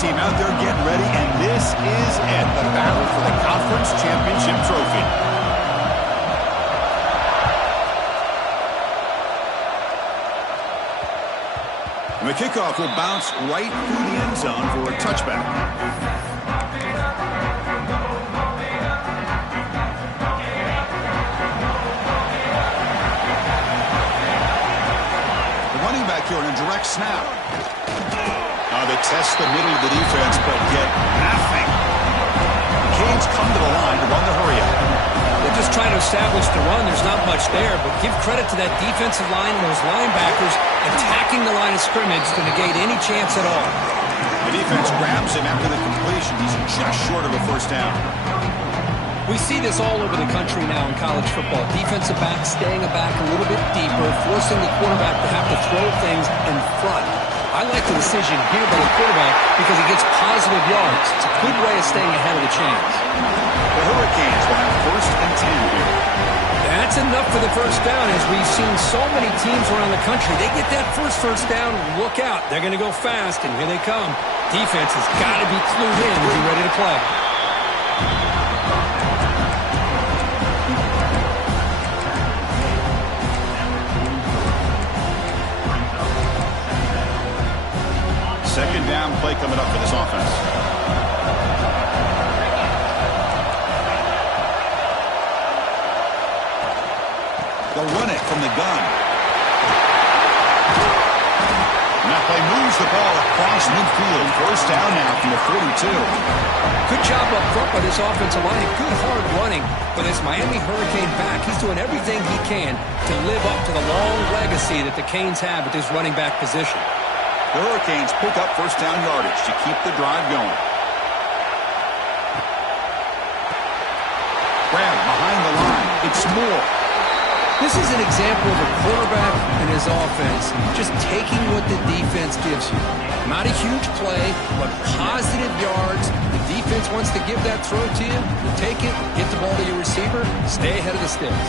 team out there getting ready, and this is it, the battle for the conference championship trophy. And the kickoff will bounce right through the end zone for a touchback. The running back here on a direct snap. They test the middle of the defense, but get nothing. The Canes come to the line to run the hurry-up. They're just trying to establish the run. There's not much there, but give credit to that defensive line and those linebackers attacking the line of scrimmage to negate any chance at all. The defense grabs him after the completion. He's just short of a first down. We see this all over the country now in college football. Defensive backs staying back a little bit deeper, forcing the quarterback to have to throw things in front. I like the decision here by the quarterback because he gets positive yards. It's a good way of staying ahead of the chains. The Hurricanes will have 1st and 10 here. That's enough for the first down. As we've seen so many teams around the country, they get that first down, look out. They're going to go fast, and here they come. Defense has got to be clued in to be ready to play. Second down play coming up for this offense. They'll run it from the gun. And that play moves the ball across midfield. First down now from the 42. Good job up front by this offensive line. Good hard running for this Miami Hurricane back. He's doing everything he can to live up to the long legacy that the Canes have at this running back position. The Hurricanes pick up first down yardage to keep the drive going. Grab behind the line. It's Moore. This is an example of a quarterback and his offense just taking what the defense gives you. Not a huge play, but positive yards. The defense wants to give that throw to you. You take it, get the ball to your receiver, stay ahead of the sticks.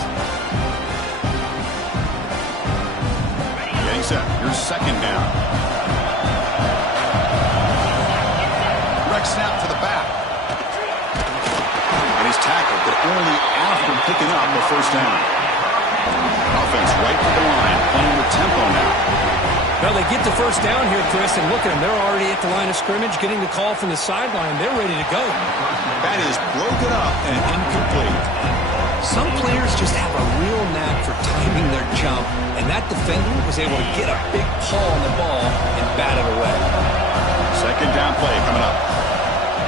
Getting set. Here's second down. Snap to the back. And he's tackled, but only after picking up the first down. Offense right to the line, playing with tempo now. Well, they get the first down here, Chris, and look at them. They're already at the line of scrimmage, getting the call from the sideline. They're ready to go. That is broken up and incomplete. Some players just have a real knack for timing their jump, and that defender was able to get a big paw on the ball and bat it away. Second down play coming up.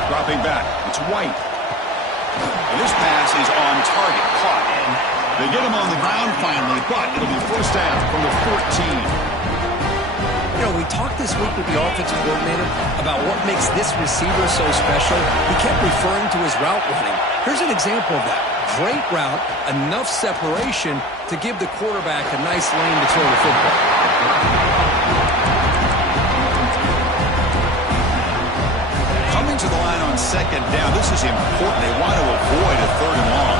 Dropping back, it's White. And this pass is on target, caught. They get him on the ground finally, but it'll be first down from the 14. You know, we talked this week with the offensive coordinator about what makes this receiver so special. He kept referring to his route running. Here's an example of that. Great route, enough separation to give the quarterback a nice lane to throw the football. To the line on second down. This is important. They want to avoid a 3rd and long.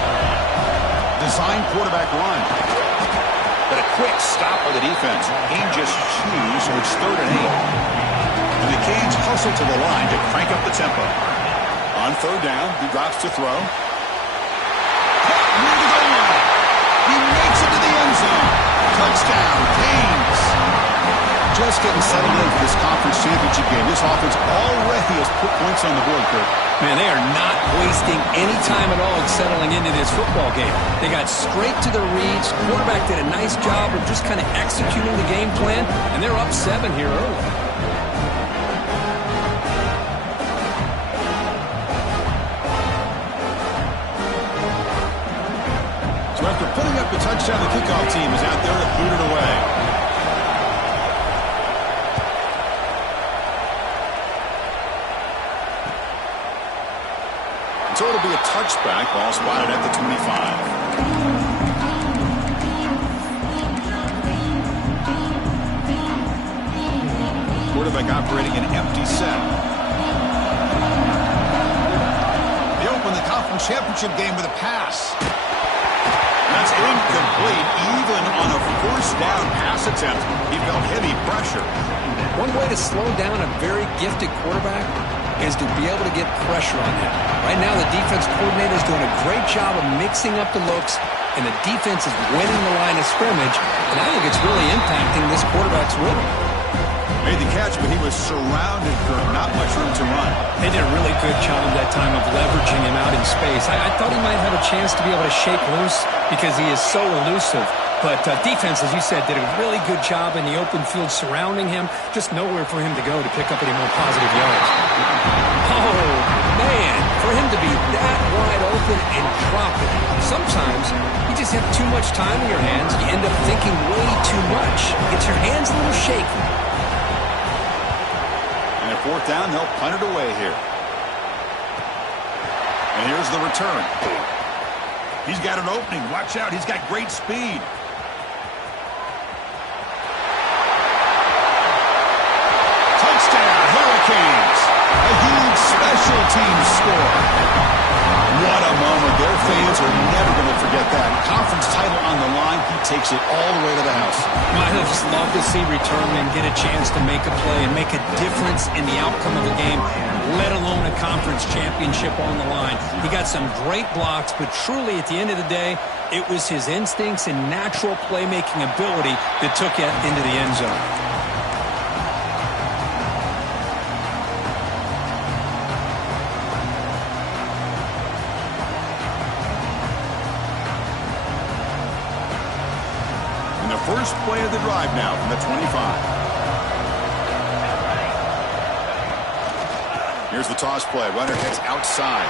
Design quarterback run. But a quick stop by the defense. Gain just 2, so it's 3rd and 8. And the Canes hustle to the line to crank up the tempo. On 3rd down, he drops to throw. Caught near the goal line. He makes it to the end zone. Touchdown, Canes. Just getting settled in for this conference championship game. This offense already has put points on the board, Kirk. Man, they are not wasting any time at all settling into this football game. They got straight to the reads. Quarterback did a nice job of just kind of executing the game plan, and they're up 7 here early. So after putting up the touchdown, the kickoff team is out there to boot it away. So it'll be a touchback, ball spotted at the 25. Quarterback operating an empty set. They open the conference championship game with a pass. That's incomplete, even on a first down pass attempt. He felt heavy pressure. One way to slow down a very gifted quarterback is to be able to get pressure on him. Right now, the defense coordinator is doing a great job of mixing up the looks, and the defense is winning the line of scrimmage, and I think it's really impacting this quarterback's rhythm. Made the catch, but he was surrounded for not much room to run. They did a really good job that time of leveraging him out in space. I thought he might have a chance to be able to shake loose because he is so elusive. But defense, as you said, did a really good job in the open field surrounding him. Just nowhere for him to go to pick up any more positive yards. Oh, man, for him to be that wide open and drop it. Sometimes you just have too much time in your hands. You end up thinking way too much. Get your hands a little shaky. And at fourth down, they'll punt it away here. And here's the return. He's got an opening. Watch out. He's got great speed. Touchdown, Hurricanes. A huge special teams score. What a moment. Their fans are never going to forget that. Conference title on the line. He takes it all the way to the house. I just love to see returnmen get a chance to make a play and make a difference in the outcome of the game, let alone a conference championship on the line. He got some great blocks, but truly at the end of the day, it was his instincts and natural playmaking ability that took it into the end zone. First play of the drive now from the 25. Here's the toss play. Runner gets outside.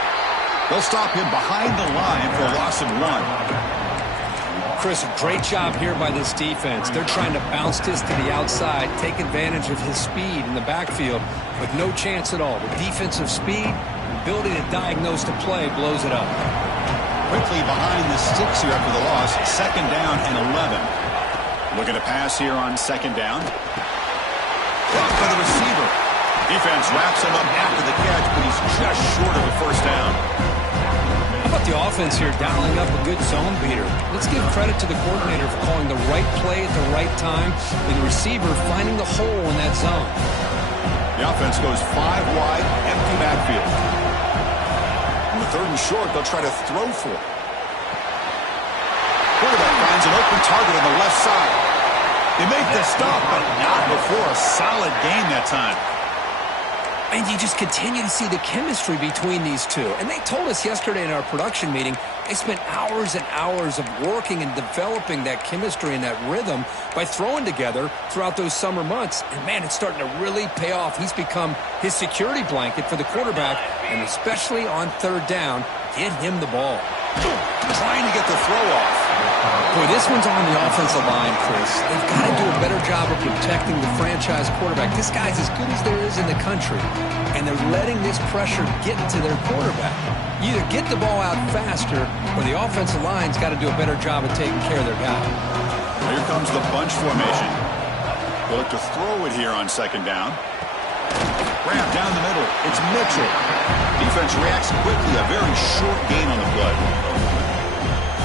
They'll stop him behind the line for a loss of 1. Chris, great job here by this defense. They're trying to bounce this to the outside, take advantage of his speed in the backfield, but no chance at all. The defensive speed, ability to diagnose the play, blows it up. Quickly behind the sticks here after the loss. Second down and 11. Looking to pass here on second down. Blocked by the receiver. Defense wraps him up after the catch, but he's just short of a first down. How about the offense here dialing up a good zone beater? Let's give credit to the coordinator for calling the right play at the right time, and the receiver finding the hole in that zone. The offense goes 5 wide, empty backfield. On the third and short, they'll try to throw for it. Quarterback finds an open target on the left side. They make the stop, but not before a solid gain that time. And you just continue to see the chemistry between these two. And they told us yesterday in our production meeting, they spent hours and hours of working and developing that chemistry and that rhythm by throwing together throughout those summer months. And, man, it's starting to really pay off. He's become his security blanket for the quarterback, and especially on third down, get him the ball. Trying to get the throw off. Boy, this one's on the offensive line, Chris. They've got to do a better job of protecting the franchise quarterback. This guy's as good as there is in the country, and they're letting this pressure get to their quarterback. You either get the ball out faster, or the offensive line's got to do a better job of taking care of their guy. Here comes the bunch formation. They'll look to throw it here on second down. Grab down the middle. It's Mitchell. Defense reacts quickly. A very short gain on the play.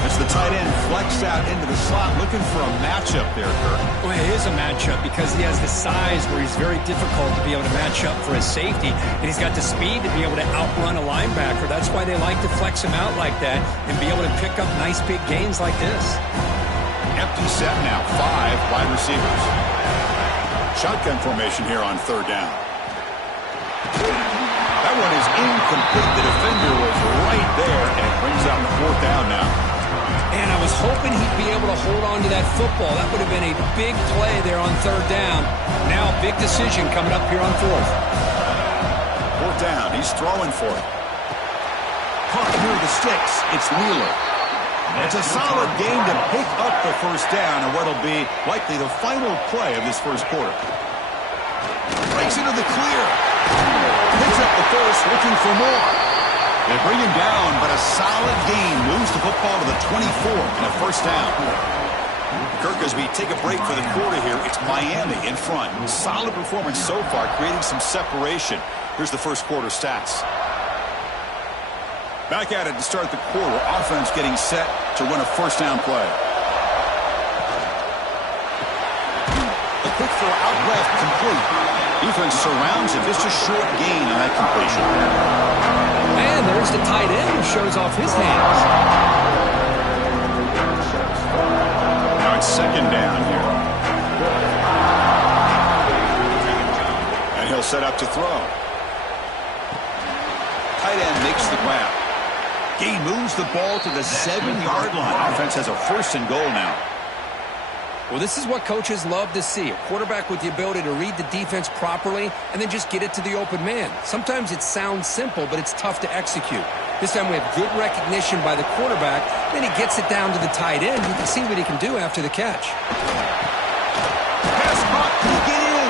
It's the tight end flexed out into the slot, looking for a matchup there, Kirk. Well, it is a matchup because he has the size where he's very difficult to be able to match up for his safety, and he's got the speed to be able to outrun a linebacker. That's why they like to flex him out like that and be able to pick up nice big gains like this. Empty set now, 5 wide receivers. Shotgun formation here on third down. That one is incomplete. The defender was right there, and it brings out the fourth down now. And I was hoping he'd be able to hold on to that football. That would have been a big play there on third down. Now a big decision coming up here on fourth. Fourth down. He's throwing for it. Caught near the sticks. It's Wheeler. It's a solid game to pick up the first down and what'll be likely the final play of this first quarter. Breaks into the clear. Picks up the first, looking for more. They bring him down, but a solid gain moves the football to the 24 and a first down. Kirk, as we take a break for the quarter here, it's Miami in front. Solid performance so far, creating some separation. Here's the first quarter stats. Back at it to start the quarter. Offense getting set to run a first down play. A quick for out left, complete. Defense surrounds him. Just a short gain on that completion. And there's the tight end who shows off his hands. Now it's second down here. And he'll set up to throw. Tight end makes the grab. He moves the ball to the 7-yard line. Offense has a 1st and goal now. Well, this is what coaches love to see. A quarterback with the ability to read the defense properly and then just get it to the open man. Sometimes it sounds simple, but it's tough to execute. This time we have good recognition by the quarterback. Then he gets it down to the tight end. You can see what he can do after the catch. Pass caught. Can he get in?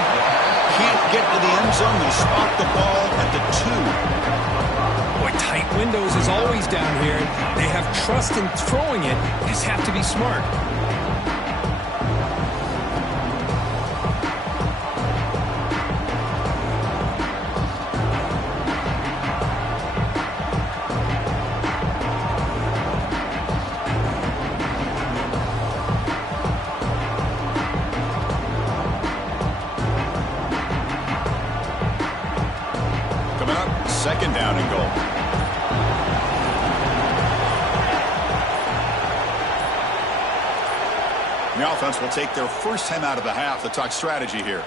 Can't get to the end zone. They'll spot the ball at the 2. Boy, tight windows is always down here. They have trust in throwing it. You just have to be smart. Second down and goal. The offense will take their first time out of the half to talk strategy here.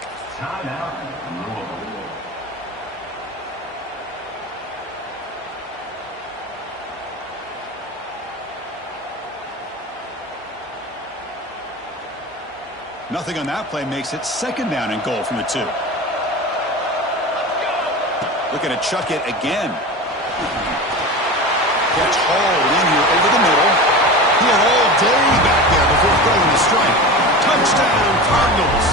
Nothing on that play makes it second down and goal from the 2. Looking to chuck it again. Catch hauled in here over the middle. He had all day back there before throwing the strike. Touchdown, Cardinals.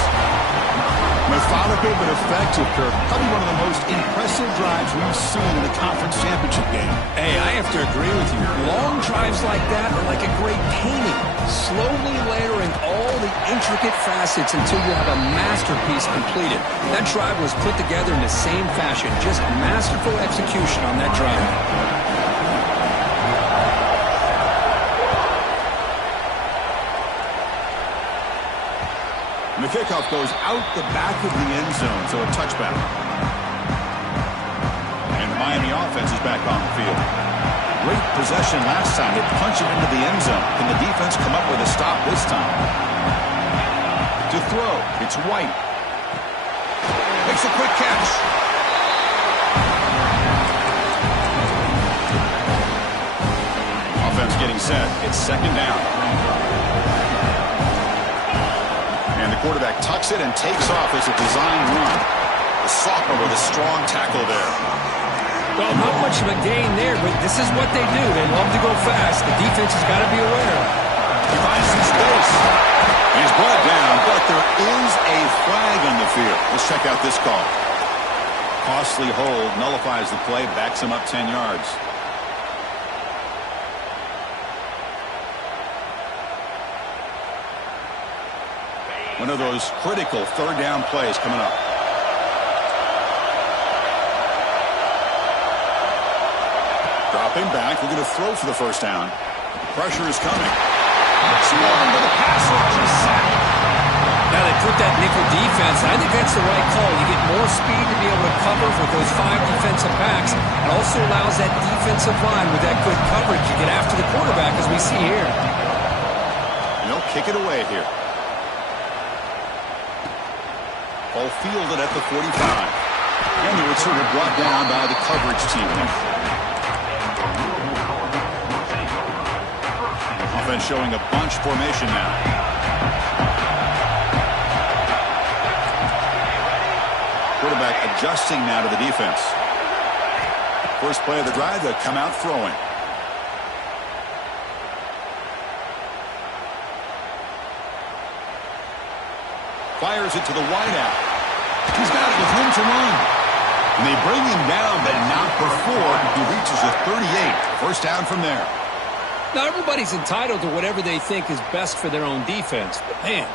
Methodical but effective, Kirk. Probably one of the most impressive drives we've seen in a conference championship game. Hey, I have to agree with you. Long drives like that are like a great painting. Slowly layering all the intricate facets until you have a masterpiece completed. That drive was put together in the same fashion. Just masterful execution on that drive. And the kickoff goes out the back of the end zone, so a touchback. And the Miami offense is back on the field. Great possession last time. They punch it into the end zone. Can the defense come up with a stop this time? To throw, it's White. Makes a quick catch. Offense getting set. It's second down. And the quarterback tucks it and takes off as a design run. The sophomore with a strong tackle there. Well, not much of a gain there, but this is what they do. They love to go fast. The defense has got to be aware. He finds some space. He's brought down, but there is a flag on the field. Let's check out this call. Costly hold, nullifies the play, backs him up 10 yards. One of those critical third down plays coming up. Dropping back, looking to throw for the first down. Pressure is coming. Swarmed with a pass rush, a sack. Now they put that nickel defense. I think that's the right call. You get more speed to be able to cover with those 5 defensive backs. It also allows that defensive line with that good coverage to get after the quarterback, as we see here. And they'll kick it away here. Ball fielded at the 45. And the returner brought down by the coverage team. Offense showing a bunch formation now. Quarterback adjusting now to the defense. First play of the drive, they'll come out throwing. Fires it to the wideout. He's got it with room to run. And they bring him down, but not before he reaches the 38. First down from there. Now, everybody's entitled to whatever they think is best for their own defense. But, man,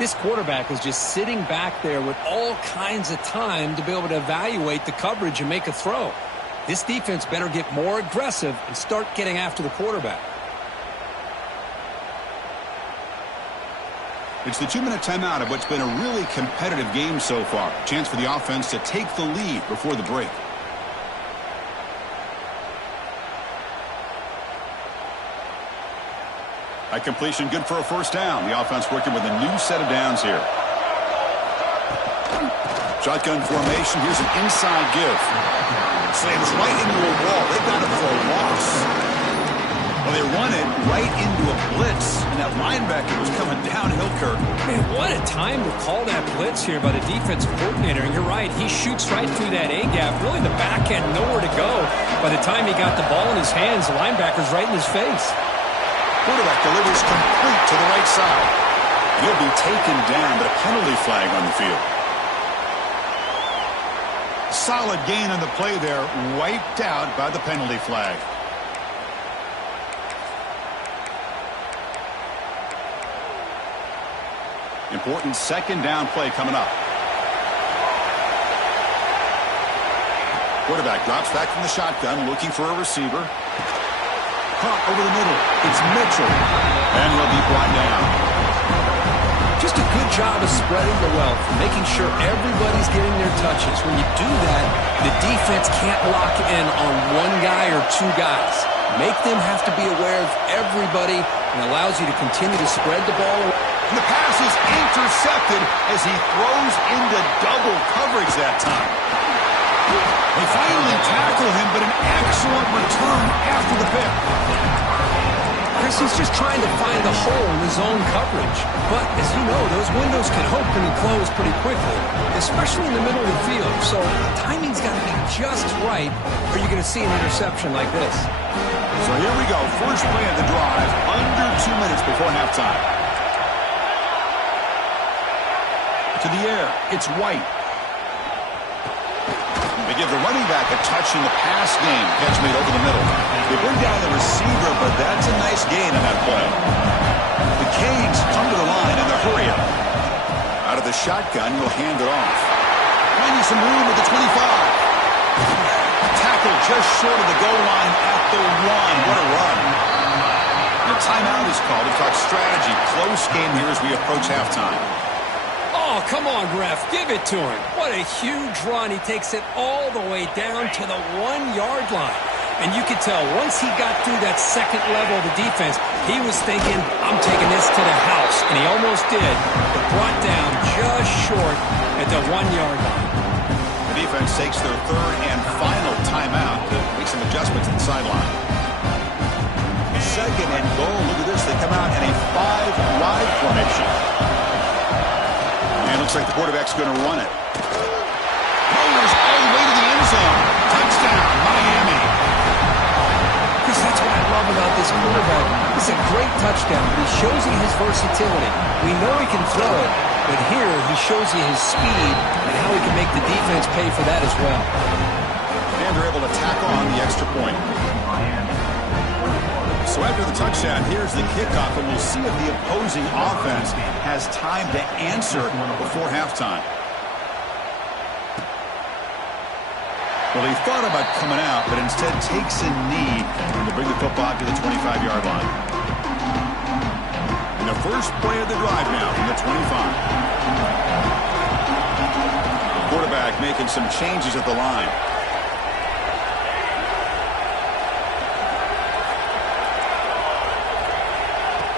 this quarterback is just sitting back there with all kinds of time to be able to evaluate the coverage and make a throw. This defense better get more aggressive and start getting after the quarterback. It's the 2-minute timeout of what's been a really competitive game so far. Chance for the offense to take the lead before the break. By completion, good for a first down. The offense working with a new set of downs here. Shotgun formation. Here's an inside give. Slams right into a wall. They got it for a loss. Well, they run it right into a blitz, and that linebacker was coming downhill, Kirk. Man, what a time to call that blitz here by the defensive coordinator. And you're right, he shoots right through that A-gap. Really, the back end, nowhere to go. By the time he got the ball in his hands, the linebacker's right in his face. Quarterback delivers complete to the right side. He'll be taken down, but a penalty flag on the field. Solid gain on the play there, wiped out by the penalty flag. Important second down play coming up. Quarterback drops back from the shotgun, looking for a receiver. Caught over the middle. It's Mitchell. And he'll be brought down. Just a good job of spreading the wealth, making sure everybody's getting their touches. When you do that, the defense can't lock in on one guy or two guys. Make them have to be aware of everybody, and allows you to continue to spread the ball. And the pass is intercepted as he throws into double coverage that time. They finally tackle him, but an excellent return after the pick. Chris, he's just trying to find the hole in his own coverage. But, as you know, those windows can open and close pretty quickly, especially in the middle of the field. So timing's got to be just right, or you're going to see an interception like this. So here we go. First play of the drive, under 2 minutes before halftime. To the air, it's White. They give the running back a touch in the pass game. Catch made over the middle. They bring down the receiver, but that's a nice gain on that play. The Canes come to the line in the hurry up. Out of the shotgun, will hand it off. Finding some room at the 25. Tackle just short of the goal line at the 1. What a run. And a timeout is called to talk strategy. Close game here as we approach halftime. Oh, come on, ref. Give it to him. What a huge run. He takes it all the way down to the 1-yard line. And you could tell once he got through that second level of the defense, he was thinking, I'm taking this to the house. And he almost did, but brought down just short at the 1-yard line. The defense takes their third and final timeout to make some adjustments at the sideline. Second and goal. Look at this. They come out in a 5-wide formation. And it looks like the quarterback's going to run it. Rollers all the way to the end zone. Touchdown, Miami. Chris, that's what I love about this quarterback. It's a great touchdown, but he shows you his versatility. We know he can throw it, but here he shows you his speed and how he can make the defense pay for that as well. And they're able to tack on the extra point. So after the touchdown, here's the kickoff, and we'll see if the opposing offense has time to answer before halftime. Well, he thought about coming out, but instead takes a knee to bring the football to the 25-yard line. And the first play of the drive now from the 25. Quarterback making some changes at the line.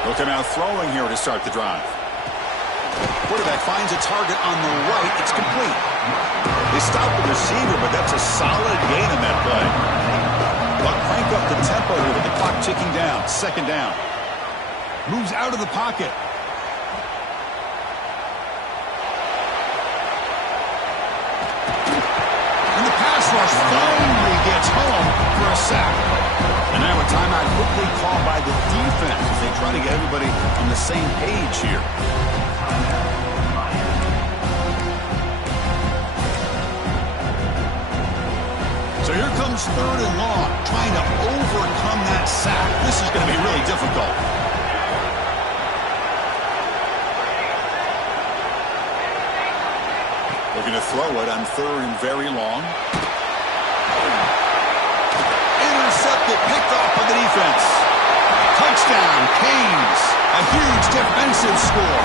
Look at now throwing here to start the drive. Quarterback finds a target on the right. It's complete. They stop the receiver, but that's a solid gain in that play. Buck crank up the tempo here with the clock ticking down. Second down. Moves out of the pocket. And the pass rush finally gets home for a sack. And now a timeout quickly called by the defense as they try to get everybody on the same page here. So here comes third and long, trying to overcome that sack. This is going to be really difficult. Looking to throw it on third and very long. Intercepted, picked off by the defense. Touchdown, Canes. A huge defensive score.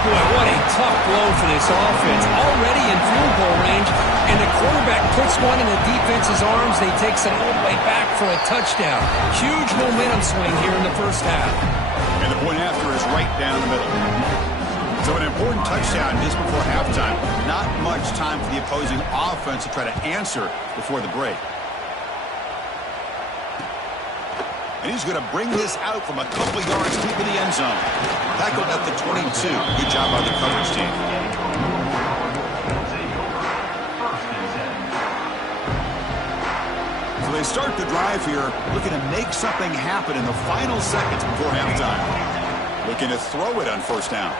Boy, what a tough blow for this offense. Already in field goal range, and the quarterback puts one in the defense's arms. They takes it all the way back for a touchdown. Huge momentum swing here in the first half. And the point after is right down the middle. So an important touchdown just before halftime. Not much time for the opposing offense to try to answer before the break. And he's going to bring this out from a couple yards deep in the end zone. Tackled at the 22. Good job by the coverage team. So they start the drive here, looking to make something happen in the final seconds before halftime. Looking to throw it on first down.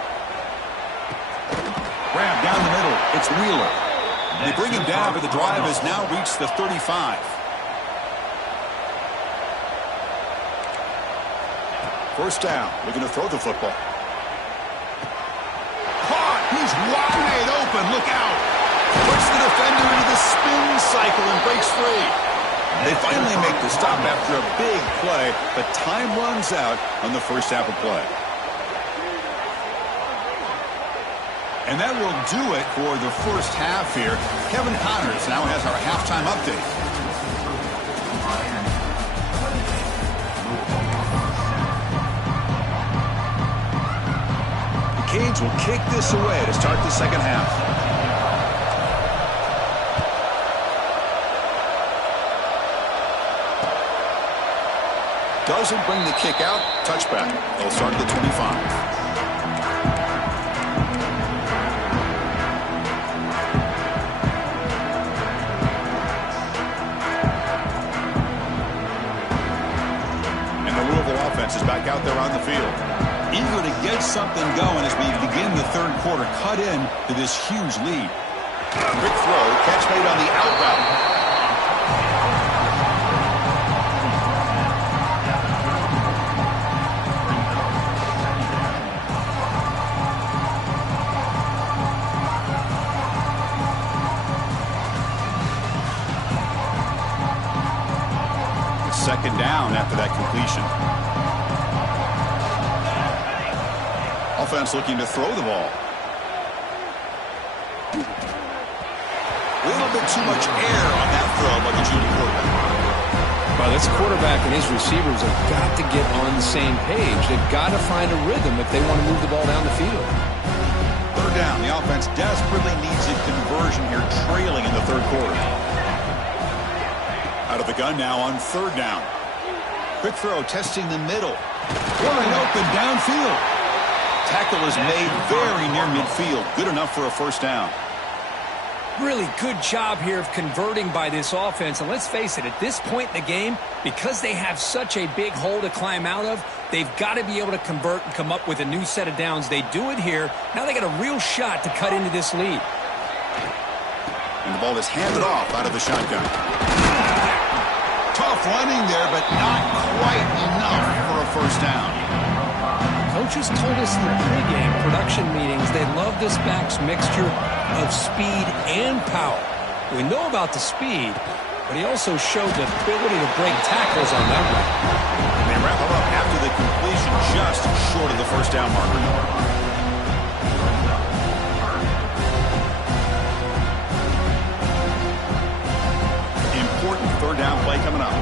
Grab down the middle. It's Wheeler. They bring him down, but the drive has now reached the 35. First down. Looking to throw the football. Caught. He's wide open. Look out. Puts the defender into the spin cycle and breaks free. They finally make the stop after a big play, but time runs out on the first half of play. And that will do it for the first half here. Kevin Connors now has our halftime update. The Canes will kick this away to start the second half. Doesn't bring the kick out. Touchback. They'll start at the 25. Offense is back out there on the field. Eager to get something going as we begin the third quarter. Cut in to this huge lead. Quick throw. Catch made on the out route. It's second down after that completion. Offense looking to throw the ball. A little bit too much air on that throw by the junior quarterback. Well, this quarterback and his receivers have got to get on the same page. They've got to find a rhythm if they want to move the ball down the field. Third down. The offense desperately needs a conversion here, trailing in the third quarter. Out of the gun now on third down. Quick throw, testing the middle. Wide open downfield. Tackle is made very near midfield. Good enough for a first down. Really good job here of converting by this offense. And let's face it, at this point in the game, because they have such a big hole to climb out of, they've got to be able to convert and come up with a new set of downs. They do it here. Now they got a real shot to cut into this lead. And the ball is handed off out of the shotgun. Tough running there, but not quite enough for a first down. Coaches told us in the pregame production meetings they love this back's mixture of speed and power. We know about the speed, but he also showed the ability to break tackles on that one. And they wrap him up after the completion, just short of the first down marker. Important third down play coming up.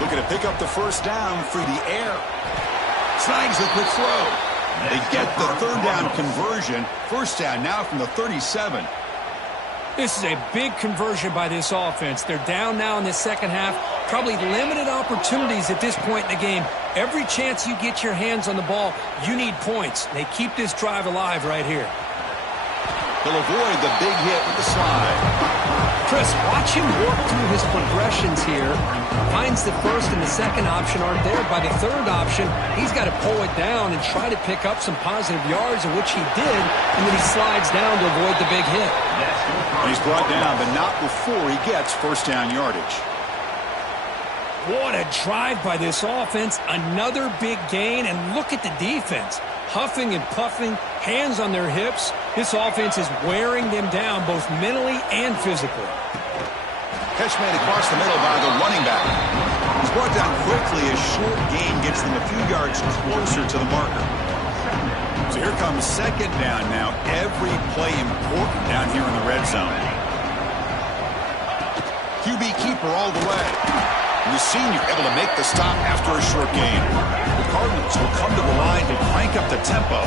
Looking to pick up the first down through the air. Snags a quick throw. They get the third down conversion. First down now from the 37. This is a big conversion by this offense. They're down now in the second half. Probably limited opportunities at this point in the game. Every chance you get your hands on the ball, you need points. They keep this drive alive right here. He'll avoid the big hit with the slide. Chris, watch him work through his progressions here. Finds the first and the second option aren't there. By the third option, he's got to pull it down and try to pick up some positive yards, of which he did, and then he slides down to avoid the big hit. And he's brought down, but not before he gets first down yardage. What a drive by this offense. Another big gain, and look at the defense. Huffing and puffing, hands on their hips. This offense is wearing them down both mentally and physically. Catch made across the middle by the running back. He's brought down quickly. A short gain gets them a few yards closer to the marker. So here comes second down now. Every play important down here in the red zone. QB keeper all the way. And the senior able to make the stop after a short gain. The Cardinals will come to the line to crank up the tempo.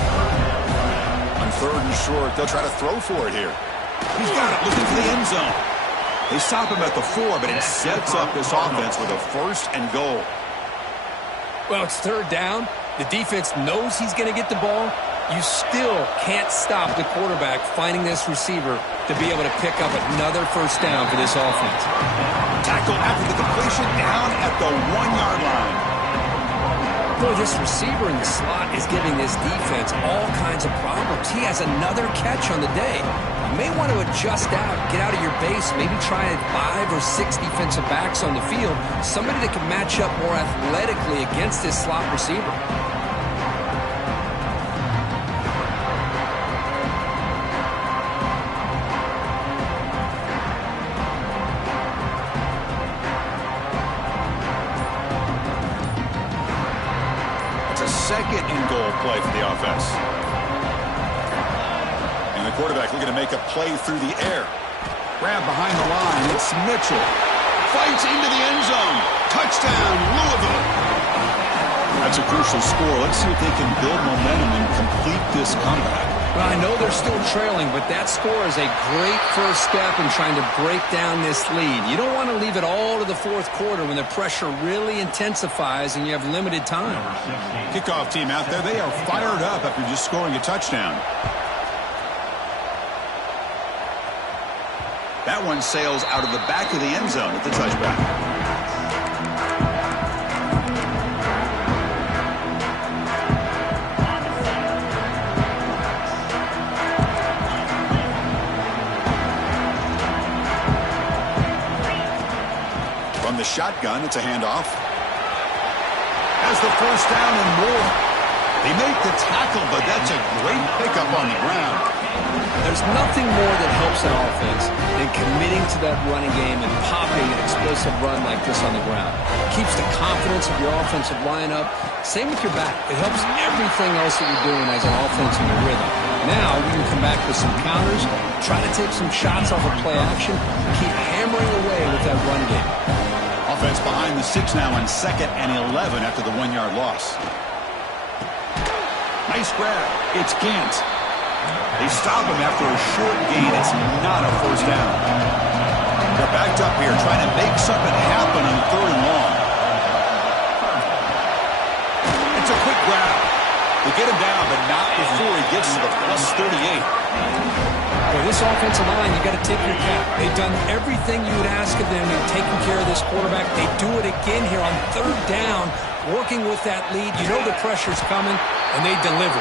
On third and short, they'll try to throw for it here. He's got it, looking for the end zone. They stop him at the 4, but it sets up this offense with a first and goal. Well, it's third down. The defense knows he's going to get the ball. You still can't stop the quarterback finding this receiver to be able to pick up another first down for this offense. Tackle after the completion, down at the 1-yard line. Boy, this receiver in the slot is giving this defense all kinds of problems. He has another catch on the day. You may want to adjust out, get out of your base, maybe try 5 or 6 defensive backs on the field, somebody that can match up more athletically against this slot receiver. Second and goal play for the offense. And the quarterback looking to make a play through the air. Grab behind the line. It's Mitchell. Fights into the end zone. Touchdown, Louisville. That's a crucial score. Let's see if they can build momentum and complete this comeback. Well, I know they're still trailing, but that score is a great first step in trying to break down this lead. You don't want to leave it all to the fourth quarter when the pressure really intensifies and you have limited time. Kickoff team out there, they are fired up after just scoring a touchdown. That one sails out of the back of the end zone at the touchback. The shotgun, it's a handoff. Has the first down and more. They make the tackle, but that's a great pickup on the ground. There's nothing more that helps an offense than committing to that running game and popping an explosive run like this on the ground. It keeps the confidence of your offensive line up. Same with your back. It helps everything else that you're doing as an offense in your rhythm. Now we can come back with some counters, try to take some shots off of play action, keep hammering away with that run game. Offense behind the 6 now on 2nd and 11 after the 1-yard loss. Nice grab. It's Gant. They stop him after a short gain. It's not a first down. They're backed up here trying to make something happen on 3rd and long. It's a quick grab. They get him down, but not before he gets to the plus 38. Well, this offensive line, you got to tip your cap. They've done everything you would ask of them in taking care of this quarterback. They do it again here on 3rd down, working with that lead. You know the pressure's coming, and they deliver.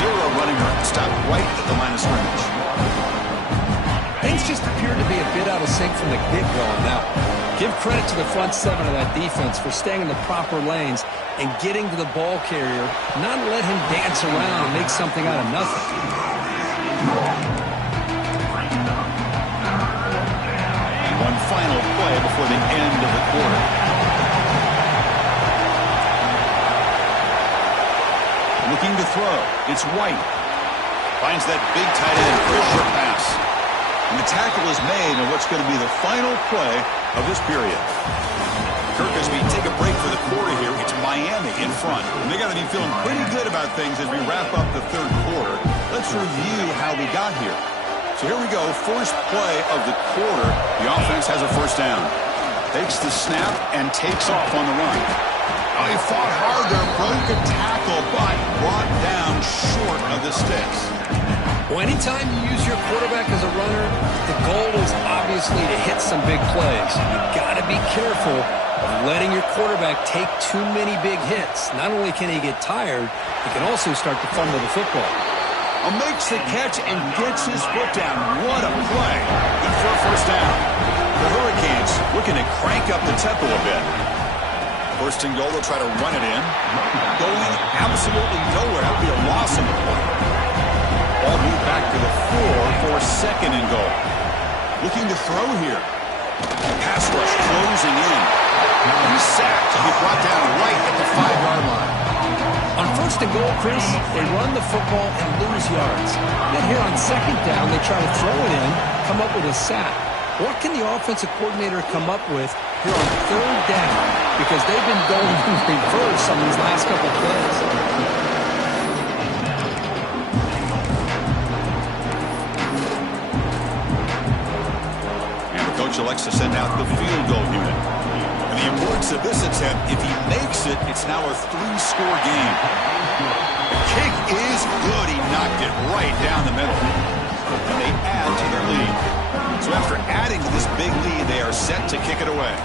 0 running room. Stop right at the line of scrimmage. Things just appeared to be a bit out of sync from the get-go on that one. Give credit to the front 7 of that defense for staying in the proper lanes and getting to the ball carrier, not let him dance around and make something out of nothing. One final play before the end of the quarter. Looking to throw. It's White. Finds that big tight end for a short pass. And the tackle is made on what's going to be the final play of this period. Kirk, as we take a break for the quarter here, it's Miami in front. And they got to be feeling pretty good about things as we wrap up the 3rd quarter. Let's review how we got here. So here we go, first play of the quarter. The offense has a first down. Takes the snap and takes off on the run. Oh, he fought hard there, broke a tackle, but brought down short of the sticks. Well, anytime you use your quarterback as a runner, the goal is obviously to hit some big plays. You've got to be careful of letting your quarterback take too many big hits. Not only can he get tired, he can also start to fumble the football. Makes the catch and gets his foot down. What a play. Good for a first down. The Hurricanes looking to crank up the tempo a bit. First and goal, they'll try to run it in. Going absolutely nowhere. That would be a loss in the play. Ball moved back to the 4 for 2nd and goal. Looking to throw here. Pass rush closing in. He's sacked. First and goal, Chris, they run the football and lose yards. Then here on second down, they try to throw it in, come up with a sack. What can the offensive coordinator come up with here on third down? Because they've been going in reverse on these last couple plays. And the coach elects to send out the field goal unit. And the importance of this attempt, if he makes it, it's now a 3-score game. The kick is good. He knocked it right down the middle. And they add to their lead. So after adding to this big lead, they are set to kick it away.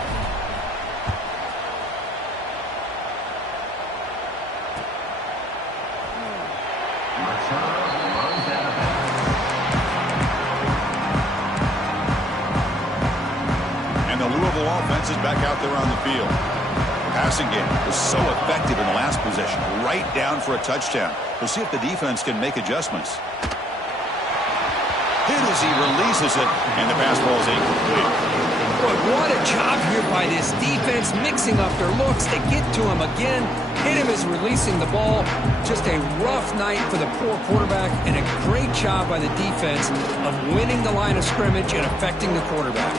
And the Louisville offense is back out there on the field. The passing game was so effective in the last possession, right down for a touchdown. We'll see if the defense can make adjustments. Hit as he releases it, and the pass ball is incomplete. Boy, what a job here by this defense, mixing up their looks. They get to him again. Hit him as releasing the ball. Just a rough night for the poor quarterback, and a great job by the defense of winning the line of scrimmage and affecting the quarterback.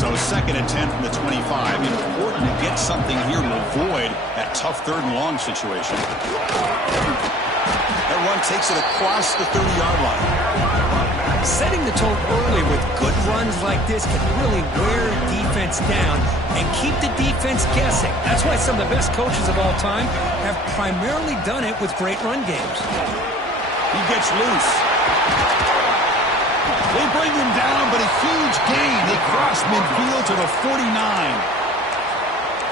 So 2nd and 10 from the 25. Important to get something here to avoid that tough 3rd and long situation. That run takes it across the 30-yard line. Setting the tone early with good runs like this can really wear defense down and keep the defense guessing. That's why some of the best coaches of all time have primarily done it with great run games. He gets loose. They bring him down, but a huge gain. They cross midfield to the 49.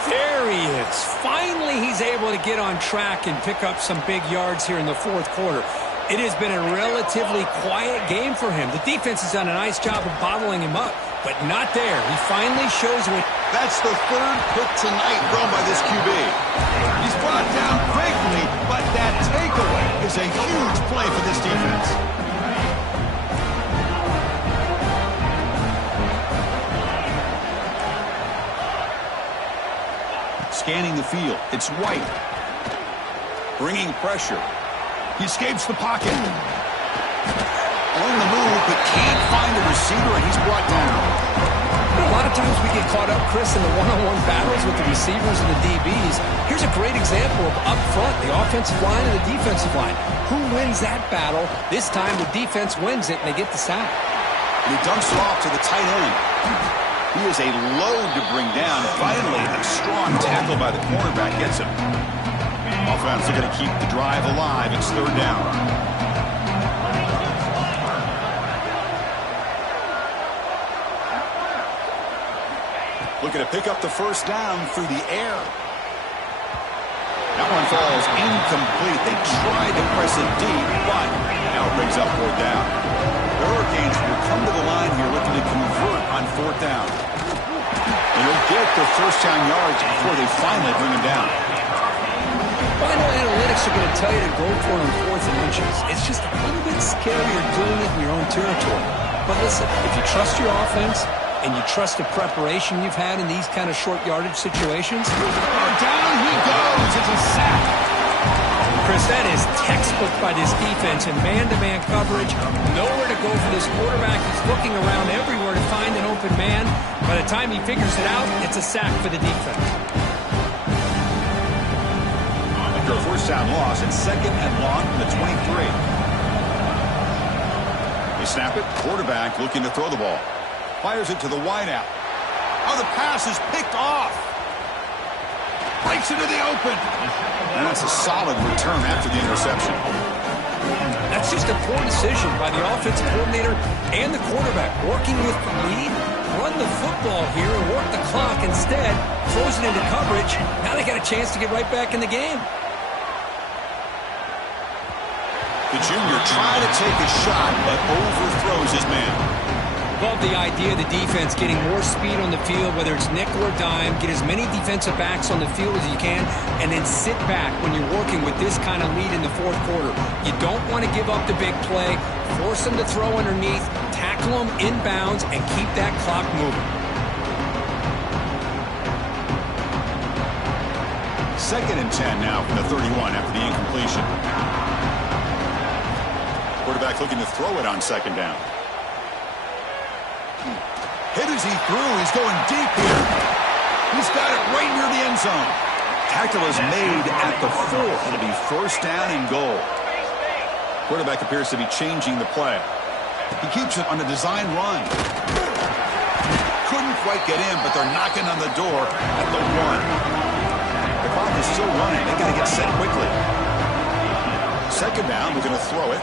There he is. Finally, he's able to get on track and pick up some big yards here in the 4th quarter. It has been a relatively quiet game for him. The defense has done a nice job of bottling him up, but not there. He finally shows what... That's the 3rd pick tonight thrown by this QB. He's brought down quickly, but that takeaway is a huge play for this defense. Scanning the field. It's White. Bringing pressure. He escapes the pocket. On the move, but can't find the receiver, and he's brought down. A lot of times we get caught up, Chris, in the one-on-one battles with the receivers and the DBs. Here's a great example of up front, the offensive line and the defensive line. Who wins that battle? This time the defense wins it, and they get the sack. And he dumps it off to the tight end. He is a load to bring down. Finally, a strong tackle by the cornerback gets him. Offense are going to keep the drive alive. It's 3rd down. Looking to pick up the 1st down through the air. That one falls incomplete. They tried to press it deep, but now it brings up 4th down. The Hurricanes will come to the line here looking to convert on 4th down. And they'll get their 1st-down yards before they finally bring him down. Final analytics are going to tell you to go for it on 4th and inches. It's just a little bit scarier doing it in your own territory. But listen, if you trust your offense and you trust the preparation you've had in these kind of short yardage situations, down he goes. It's a sack. Chris, that is textbook by this defense in man-to-man coverage. Nowhere to go for this quarterback. He's looking around everywhere to find an open man. By the time he figures it out, it's a sack for the defense. After a 1st-down loss, it's 2nd and long from the 23. They snap it. Quarterback looking to throw the ball. Fires it to the wideout. Oh, the pass is picked off. Breaks into the open. And that's a solid return after the interception. That's just a poor decision by the offensive coordinator and the quarterback. Working with the lead, run the football here and work the clock. Instead, throws it into coverage. Now they got a chance to get right back in the game. The junior tried to take a shot, but overthrows his man. Love the idea of the defense getting more speed on the field, whether it's nickel or dime. Get as many defensive backs on the field as you can, and then sit back when you're working with this kind of lead in the 4th quarter. You don't want to give up the big play. Force them to throw underneath, tackle them inbounds, and keep that clock moving. 2nd and 10 now from the 31 after the incompletion. Quarterback looking to throw it on 2nd down. Hit as he threw. He's going deep here. He's got it right near the end zone. Tackle is made at the 4. It'll be 1st down and goal. Quarterback appears to be changing the play. He keeps it on a design run. Couldn't quite get in, but they're knocking on the door at the 1. The clock is still running. They got to get set quickly. 2nd down. We're going to throw it.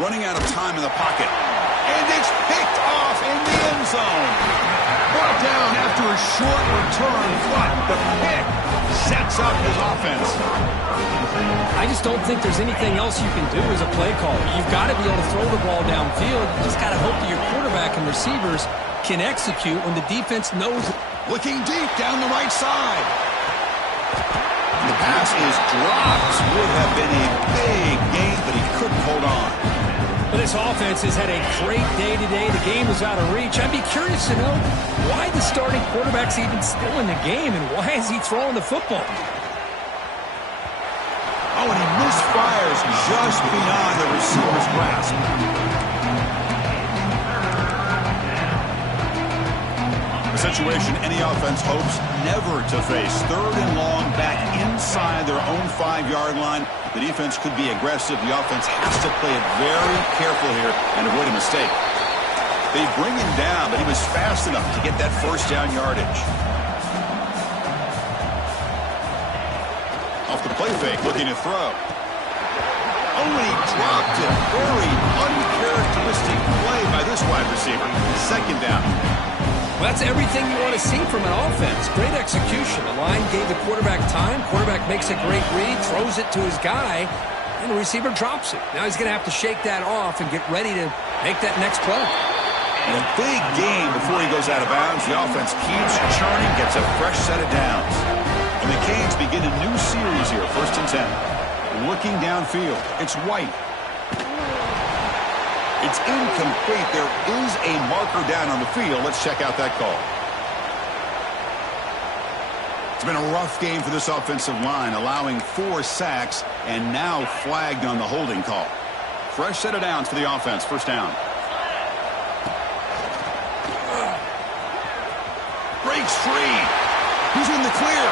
Running out of time in the pocket. And it's picked off in the end zone. Brought down after a short return, but the pick sets up his offense. I just don't think there's anything else you can do as a play caller. You've got to be able to throw the ball downfield. You just got to hope that your quarterback and receivers can execute when the defense knows it. Looking deep down the right side. The pass is dropped. Would have been a big gain, but he couldn't hold on. Well, this offense has had a great day today. The game is out of reach. I'd be curious to know why the starting quarterback's even still in the game and why is he throwing the football? Oh, and he misfires just beyond the receiver's grasp. A situation any offense hopes never to face. 3rd and long, back inside their own 5-yard line. The defense could be aggressive. The offense has to play it very careful here and avoid a mistake. They bring him down, but he was fast enough to get that 1st down yardage. Off the play fake, looking to throw. Oh, and he dropped it. Very uncharacteristic play by this wide receiver. 2nd down. Well, that's everything you want to see from an offense. Great execution. The line gave the quarterback time. Quarterback makes a great read, throws it to his guy, and the receiver drops it. Now he's going to have to shake that off and get ready to make that next play. And a big gain before he goes out of bounds. The offense keeps churning, gets a fresh set of downs. And the Canes begin a new series here, 1st and 10. Looking downfield. It's White. It's incomplete. There is a marker down on the field. Let's check out that call. It's been a rough game for this offensive line, allowing 4 sacks and now flagged on the holding call. Fresh set of downs for the offense. 1st down. Breaks free. He's in the clear.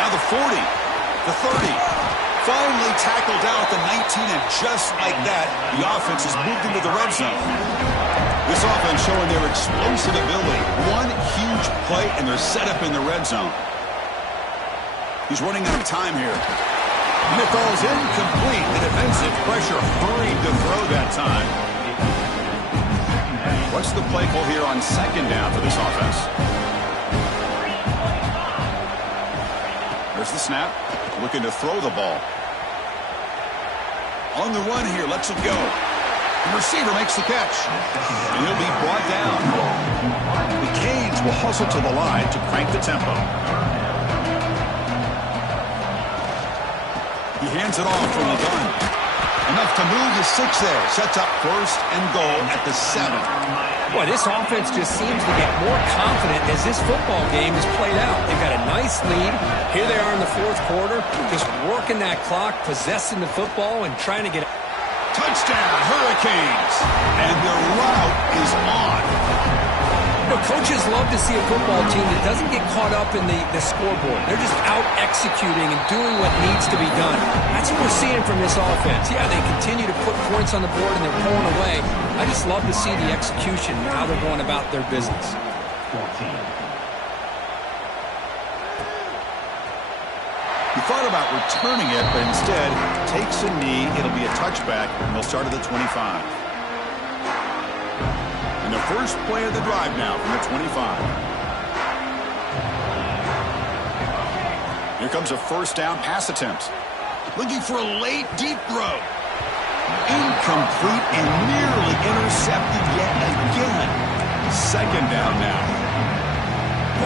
Now the 40, the 30. Finally tackled down at the 19, and just like that, the offense has moved into the red zone. This offense showing their explosive ability. One huge play, and they're set up in the red zone. He's running out of time here. And it falls incomplete. The defensive pressure hurried to throw that time. What's the play call here on 2nd down for this offense? There's the snap. Looking to throw the ball. On the run here, lets it go. The receiver makes the catch. And he'll be brought down. The Canes will hustle to the line to crank the tempo. He hands it off from the gun. Enough to move the 6 there. Sets up 1st and goal at the 7. Boy, this offense just seems to get more confident as this football game is played out. They've got a nice lead. Here they are in the 4th quarter, just working that clock, possessing the football, and trying to get it. Touchdown, Hurricanes! And their route is on. You know, coaches love to see a football team that doesn't get caught up in the scoreboard. They're just out executing and doing what needs to be done. That's what we're seeing from this offense. Yeah, they continue to put points on the board and they're pulling away. I just love to see the execution and how they're going about their business. 14. He thought about returning it, but instead takes a knee. It'll be a touchback, and they'll start at the 25. And the first play of the drive now from the 25. Here comes a 1st down pass attempt. Looking for a late, deep throw. Incomplete and nearly intercepted yet again. 2nd down now.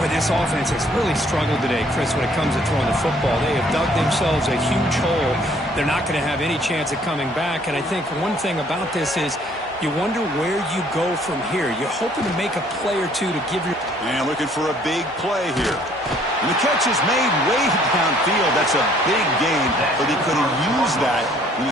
Boy, this offense has really struggled today, Chris, when it comes to throwing the football. They have dug themselves a huge hole. They're not going to have any chance of coming back. And I think one thing about this is you wonder where you go from here. You're hoping to make a play or two to give your... And looking for a big play here. The catch is made way downfield. That's a big gain, but he could have used that